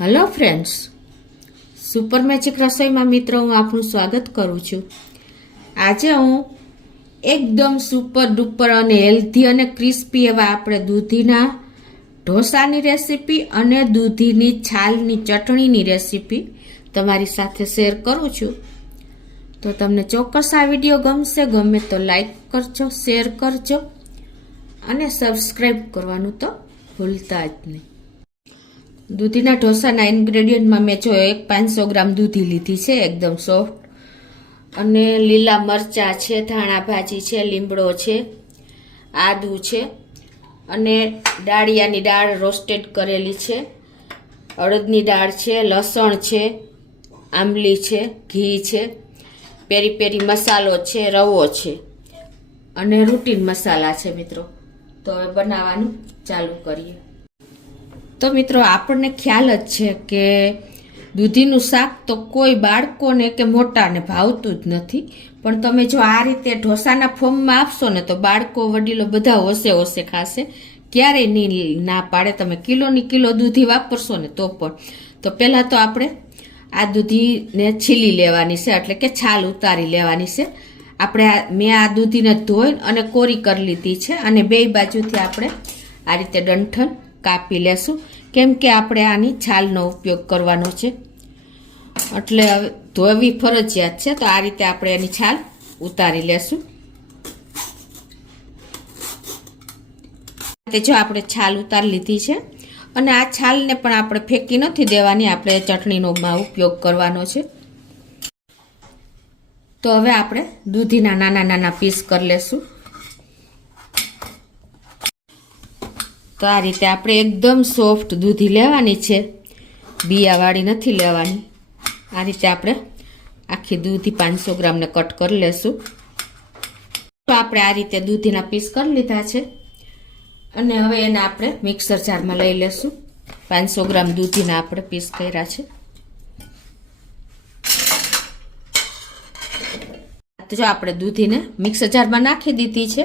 Hello friends, super magic રસોઈમાં મિત્રો હું આપનું સ્વાગત કરું છું। આજે હું એકદમ સુપર ડુપર અને હેલ્ધી અને ક્રિસ્પી એવા આપણે દૂધીના ઢોસાની રેસીપી અને દૂધીની છાલની ચટણીની રેસીપી તમારી સાથે શેર કરું છું। તો તમને ચોક્કસ આ વિડીયો ગમશે, ગમે તો લાઈક કરજો, શેર કરજો અને સબસ્ક્રાઈબ કરવાનું તો ભૂલતા જ નહીં। દૂધીના ઢોસાના ઇન્ગ્રેડિયન્ટમાં મેં જો 500 ગ્રામ દૂધી લીધી છે, એકદમ સોફ્ટ, અને લીલા મરચાં છે, ધાણા ભાજી છે, લીમડો છે, આદુ છે, અને ડાળિયાની દાળ રોસ્ટેડ કરેલી છે, અડદની દાળ છે, લસણ છે, આંબલી છે, ઘી છે, પેરી પેરી મસાલો છે, રવો છે અને રૂટીન મસાલા છે મિત્રો। તો હવે બનાવવાનું ચાલુ કરીએ। તો મિત્રો આપણને ખ્યાલ જ છે કે દૂધીનું શાક તો કોઈ બાળકોને કે મોટાને ભાવતું જ નથી, પણ તમે જો આ રીતે ઢોસાના ફોર્મમાં આપશો ને તો બાળકો વડીલો બધા હોશે હોશે ખાશે, ક્યારેય નહીં ના પાડે। તમે કિલો દૂધી વાપરશો ને તો પણ। તો પહેલાં તો આપણે આ દૂધીને છીલી લેવાની છે, એટલે કે છાલ ઉતારી લેવાની છે। મેં આ દૂધીને ધોઈ અને કોરી કરી લીધી છે, અને બે બાજુથી આપણે આ રીતે ડંઠલ કાપી લેશું, કેમ કે આપણે આની છાલનો ઉપયોગ કરવાનો છે, એટલે હવે ધોવી ફરજિયાત છે। તો આ રીતે આપણે એની છાલ ઉતારી લેશું। જો આપણે છાલ ઉતારી લીધી છે, અને આ છાલને પણ આપણે ફેંકી નથી દેવાની, આપણે ચટણીનો ઉપયોગ કરવાનો છે। તો હવે આપણે દૂધીના નાના નાના પીસ કરી લેશું। તો આ રીતે આપણે એકદમ સોફ્ટ દૂધી લેવાની છે, બિયાવાળી નથી લેવાની। આ રીતે આપણે આખી દૂધી 500 ગ્રામને કટ કરી લેશું। તો આપણે આ રીતે દૂધીના પીસ કરી લીધા છે, અને હવે એને આપણે મિક્સર જારમાં લઈ લેશું। 500 ગ્રામ દૂધીના આપણે પીસ કર્યા છે। તો જો આપણે દૂધીને મિક્સર જારમાં નાખી દીધી છે,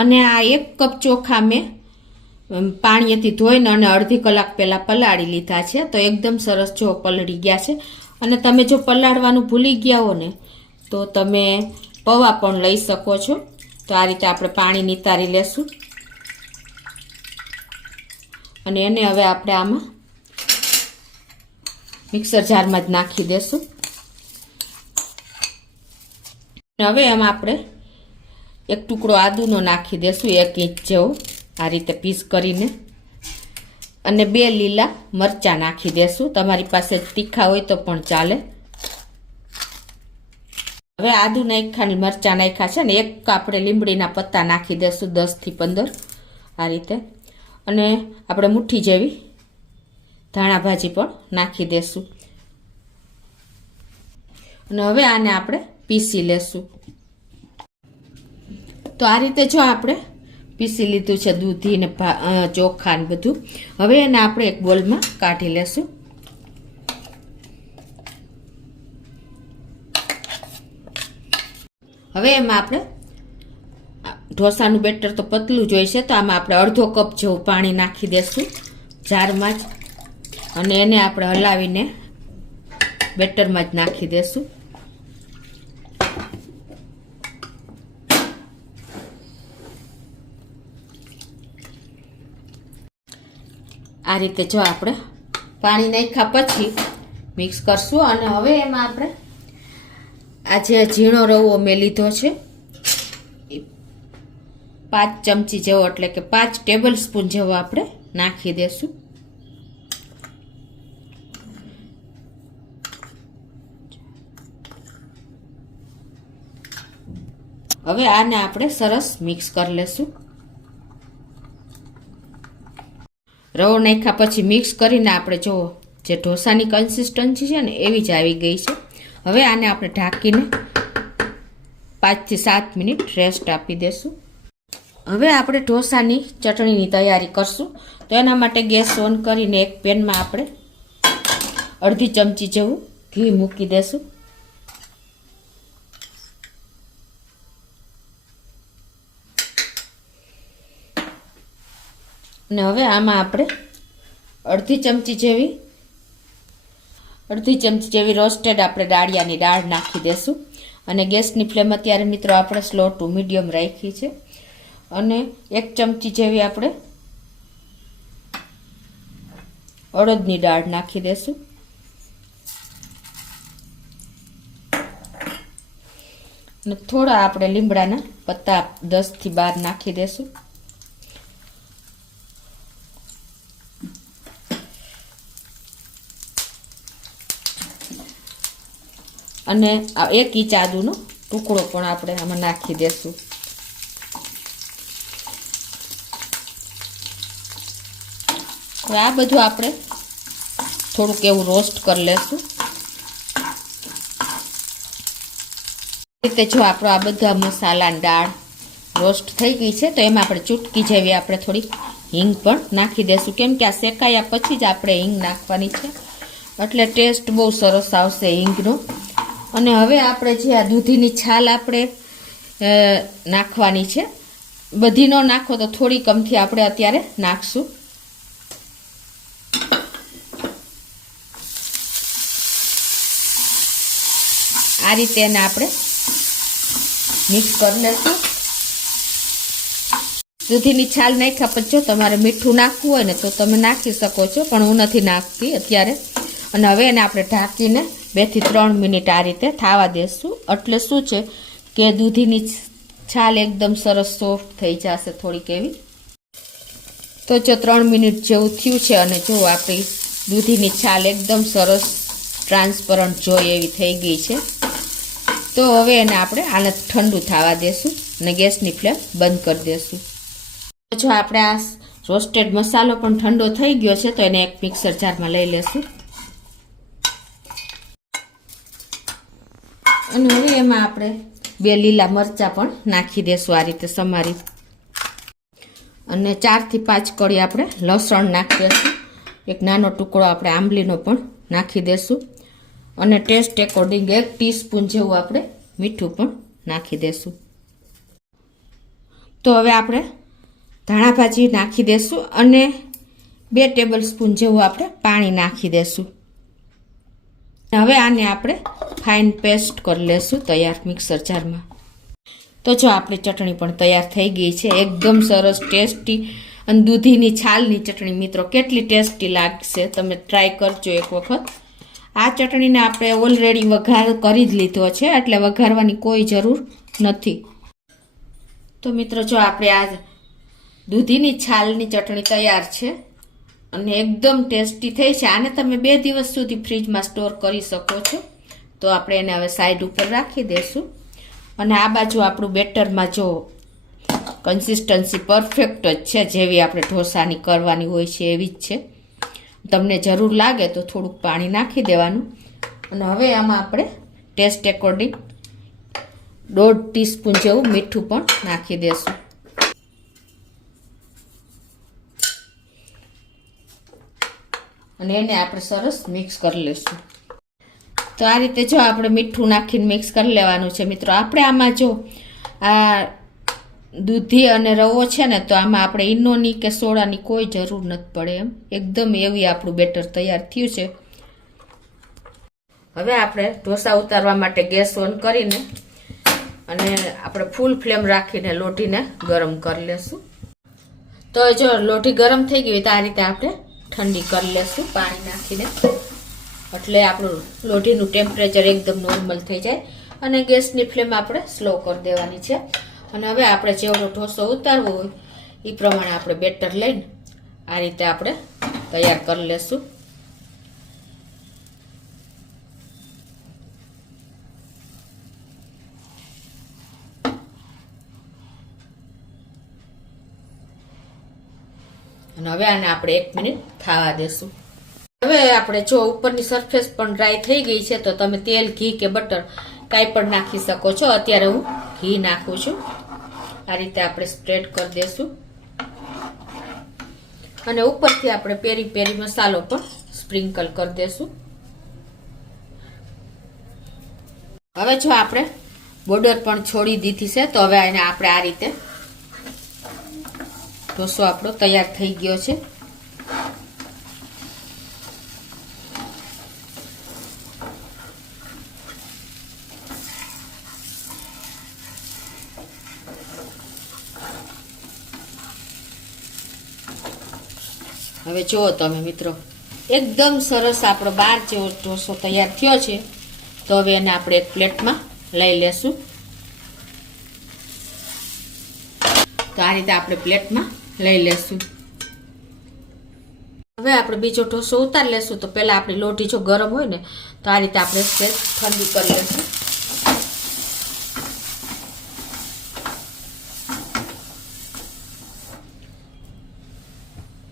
અને આ 1 કપ ચોખા મેં પાણીથી ધોઈને અને અડધી કલાક પહેલાં પલાળી લીધા છે। તો એકદમ સરસ જો પલળી ગયા છે, અને તમે જો પલાળવાનું ભૂલી ગયા હો ને તો તમે પૌવા પણ લઈ શકો છો। તો આ રીતે આપણે પાણી નિતારી લેશું, અને એને હવે આપણે આમાં મિક્સર જારમાં જ નાખી દેશું। હવે એમાં આપણે એક ટુકડો આદુનો નાખી દેશું, 1 ઇંચ જેવો, આ રીતે પીસ કરીને, અને 2 લીલા મરચાં નાખી દેશું। તમારી પાસે તીખા હોય તો પણ ચાલે। હવે આદુ નાખ્યા, મરચાં નાખ્યા છે ને, 1 આપણે લીમડીના પત્તા નાખી દેશું, 10 થી 15 આ રીતે, અને આપણે મુઠ્ઠી જેવી ધાણા ભાજી પણ નાખી દેશું, અને હવે આને આપણે પીસી લેશું। તો આ રીતે જો આપણે પીસી લીધું છે દૂધી ને ચોખા ને બધું, હવે એને આપણે એક બોલમાં કાઢી લેશું। હવે એમાં આપણે ઢોસાનું બેટર તો પતલું જોઈશે, તો આમાં આપણે અડધો કપ જેવું પાણી નાખી દેશું જારમાં જ, અને એને આપણે હલાવીને બેટરમાં જ નાખી દેશું। આ રીતે જો આપણે પાણી નાખ્યા પછી મિક્સ કરશું, અને હવે એમાં આપણે આ જે ઝીણો રવો મેં લીધો છે, 5 ચમચી જેવો, એટલે કે 5 ટેબલ સ્પૂન જેવો આપણે નાખી દેશું। હવે આને આપણે સરસ મિક્સ કરી લેશું। રવો નાખ્યા પછી મિક્સ કરીને આપણે જો જે ઢોસાની કન્સિસ્ટન્સી છે ને એવી જ આવી ગઈ છે। હવે આને આપણે ઢાંકીને 5 થી 7 મિનિટ રેસ્ટ આપી દેશું। હવે આપણે ઢોસાની ચટણીની તૈયારી કરશું। તો એના માટે ગેસ ઓન કરીને એક પેનમાં આપણે અડધી ચમચી જેવું ઘી મૂકી દેશું, અને હવે આમાં આપણે અડધી ચમચી જેવી અડધી ચમચી જેવી રોસ્ટેડ આપણે દાળિયાની દાળ નાખી દેશું અને ગેસની ફ્લેમ અત્યારે મિત્રો આપણે સ્લો ટુ મીડિયમ રાખી છે અને 1 ચમચી જેવી આપણે અડદની દાળ નાખી દેશું અને થોડા આપણે લીમડાના પત્તા 10 થી 12 નાખી દેશું અને 1 ઇંચ આદુનો ટુકડો પણ આપણે આમાં નાખી દેશું હવે આ બધું આપણે થોડુંક એવું રોસ્ટ કરી લેશું રીતે જો આપણો આ બધા મસાલા દાળ રોસ્ટ થઈ ગઈ છે તો એમાં આપણે ચૂટકી જેવી આપણે થોડી હિંગ પણ નાખી દેશું કેમ કે આ શેકાયા પછી જ આપણે હિંગ નાખવાની છે એટલે ટેસ્ટ બહુ સરસ આવશે હિંગનો અને હવે આપણે જે આ દૂધીની છાલ આપણે નાખવાની છે બધી ન નાખો તો થોડી કમથી આપણે અત્યારે નાખશું આ રીતે એને આપણે મિક્સ કરી લેશું દૂધીની છાલ નાખ્યા પછી જો તમારે મીઠું નાખવું હોય ને તો તમે નાખી શકો છો પણ હું નથી નાખતી અત્યારે અને હવે એને આપણે ઢાંકીને 2 થી 3 મિનિટ આ રીતે થાવા દેશું એટલે શું છે કે દૂધીની છાલ એકદમ સરસ સોફ્ટ થઈ જશે થોડીક એવી તો જો 3 મિનિટ જેવું થયું છે અને જો આપણી દૂધીની છાલ એકદમ સરસ ટ્રાન્સપરન્ટ જોઈએ એવી થઈ ગઈ છે તો હવે એને આપણે આને ઠંડુ થવા દેશું અને ગેસની ફ્લેમ બંધ કરી દેશું જો આપણે આ રોસ્ટેડ મસાલો પણ ઠંડો થઈ ગયો છે તો એને એક મિક્સર જારમાં લઈ લેશું અને હવે એમાં આપણે 2 લીલા મરચાં પણ નાખી દેશું આ રીતે સમારી અને 4 થી 5 કળી આપણે લસણ નાખી દેશું એક નાનો ટુકડો આપણે આંબલીનો પણ નાખી દેશું અને ટેસ્ટ એકોર્ડિંગ 1 ટીસ્પૂન જેવું આપણે મીઠું પણ નાખી દેશું તો હવે આપણે ધાણા ભાજી નાખી દેશું અને 2 ટેબલસ્પૂન જેવું આપણે પાણી નાખી દેશું હવે આને આપણે ફાઇન પેસ્ટ કરી લેશું તૈયાર મિક્સર જારમાં તો જો આપણી ચટણી પણ તૈયાર થઈ ગઈ છે એકદમ સરસ ટેસ્ટી અને દૂધીની છાલની ચટણી મિત્રો કેટલી ટેસ્ટી લાગશે તમે ટ્રાય કરજો એક વખત આ ચટણીને આપણે ઓલરેડી વઘાર કરી જ લીધો છે એટલે વઘારવાની કોઈ જરૂર નથી તો મિત્રો જો આપણે આ દૂધીની છાલની ચટણી તૈયાર છે અને એકદમ ટેસ્ટી થઈ છે આને તમે 2 દિવસ સુધી ફ્રીજમાં સ્ટોર કરી શકો છો તો આપણે એને હવે સાઈડ ઉપર રાખી દેશું અને આ બાજુ આપણું બેટરમાં જો કન્સિસ્ટન્સી પરફેક્ટ જ છે જેવી આપણે ઢોસાની કરવાની હોય છે એવી જ છે તમને જરૂર લાગે તો થોડુંક પાણી નાખી દેવાનું અને હવે આમાં આપણે ટેસ્ટ એકોર્ડિંગ 1/2 ટીસ્પૂન જેવું મીઠું પણ નાખી દેશું અને એને આપણે સરસ મિક્સ કરી લઈશું તો આ રીતે જો આપણે મીઠું નાખીને મિક્સ કરી લેવાનું છે મિત્રો આપણે આમાં જો આ દૂધી અને રવો છે ને તો આમાં આપણે ઈનોની કે સોડાની કોઈ જરૂર નથી પડે એમ એકદમ એવી આપણું બેટર તૈયાર થયું છે હવે આપણે ઢોસા ઉતારવા માટે ગેસ ઓન કરીને અને આપણે ફૂલ ફ્લેમ રાખીને લોઢીને ગરમ કરી લેશું તો જો લોઢી ગરમ થઈ ગઈ તો આ રીતે આપણે ઠંડી કરી લેશું પાણી નાખીને એટલે આપણું લોઢીનું ટેમ્પરેચર એકદમ નોર્મલ થઈ જાય અને ગેસની ફ્લેમ આપણે સ્લો કરી દેવાની છે અને હવે આપણે જેવડો ઢોસો ઉતારવો હોય એ પ્રમાણે આપણે બેટર લઈને આ રીતે આપણે તૈયાર કરી લેશું અને હવે આને આપણે 1 મિનિટ થવા દેશું હવે આપણે જો ઉપરની સરફેસ પણ ડ્રાય થઈ ગઈ છે તો તમે તેલ ઘી કે બટર કાંઈ પણ નાખી શકો છો અત્યારે હું ઘી નાખું છું આ રીતે આપણે સ્પ્રેડ કરી દેશું અને ઉપરથી આપણે પેરી પેરી મસાલો પણ સ્પ્રિંકલ કરી દેશું હવે જો આપણે બોર્ડર પણ છોડી દીધી છે તો હવે એને આપણે આ રીતે ઢોસો આપણો તૈયાર થઈ ગયો છે હવે જુઓ તમે મિત્રો, એકદમ સરસ આપણો 12 જેવો ઢોસો તૈયાર થયો છે. તો હવે એને આપણે એક પ્લેટમાં લઈ લેશું. તો આ રીતે આપણે પ્લેટમાં લઈ લેશું. હવે આપણે બીજો ઢોસો ઉતારી લેશું. તો પહેલાં આપણી લોટી જો ગરમ હોય ને તો આ રીતે આપણે ઠંડી કરી લેશું.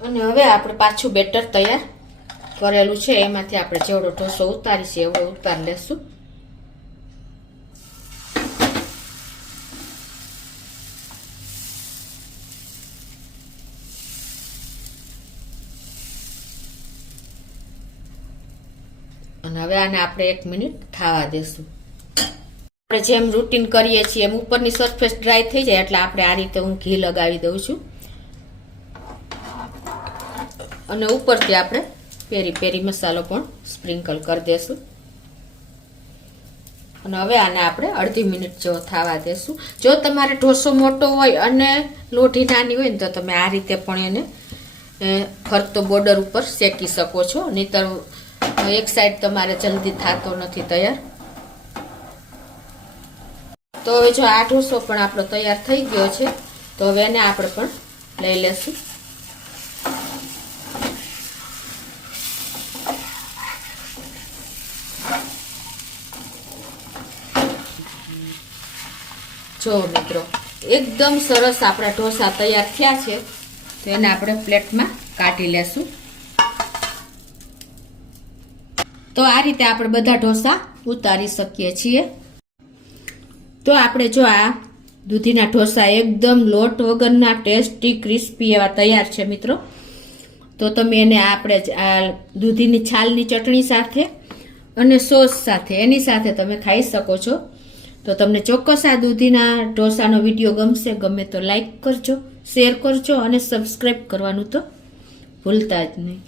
અને હવે આપણે પાછું બેટર તૈયાર કરેલું છે એમાંથી આપણે જેવડો ઢોસો ઉતારીશું એવડો ઉતારી લેશું. અને હવે આને આપણે 1 મિનિટ થવા દેશું. આપણે જેમ રૂટીન કરીએ છીએ એમ ઉપરની સરફેસ ડ્રાય થઈ જાય એટલે આપણે આ રીતે હું ઘી લગાવી દઉં છું. અને ઉપરથી આપણે પેરી પેરી મસાલો પણ સ્પ્રિંકલ કરી દેશું. અને હવે આને આપણે અડધી મિનિટ જેવો થવા દેશું. જો તમારે ઢોસો મોટો હોય અને લોઢી નાની હોય ને તો તમે આ રીતે પણ એને ફરતો બોર્ડર ઉપર શેકી શકો છો. નહીંતર એક સાઈડ તમારે જલ્દી થતો નથી તૈયાર. તો હવે જો આ ઢોસો પણ આપણો તૈયાર થઈ ગયો છે. તો હવે એને આપણે પણ લઈ લેશું. જો મિત્રો, એકદમ સરસ આપણા ઢોસા તૈયાર થયા છે. તો એને આપણે પ્લેટમાં કાઢી લેશું. તો આ રીતે આપણે બધા ઢોસા ઉતારી શકીએ છીએ. તો આપણે જો આ દૂધીના ઢોસા એકદમ લોટ વગરના ટેસ્ટી ક્રિસ્પી એવા તૈયાર છે મિત્રો. તો તમે એને આપણે આ દૂધીની છાલની ચટણી સાથે અને સોસ સાથે એની સાથે તમે ખાઈ શકો છો. તો તમને ચોક્કસ આ દૂધીના ઢોસાનો વિડીયો ગમશે. ગમે તો લાઈક કરજો, શેર કરજો અને સબસ્ક્રાઈબ કરવાનું તો ભૂલતા જ નહીં.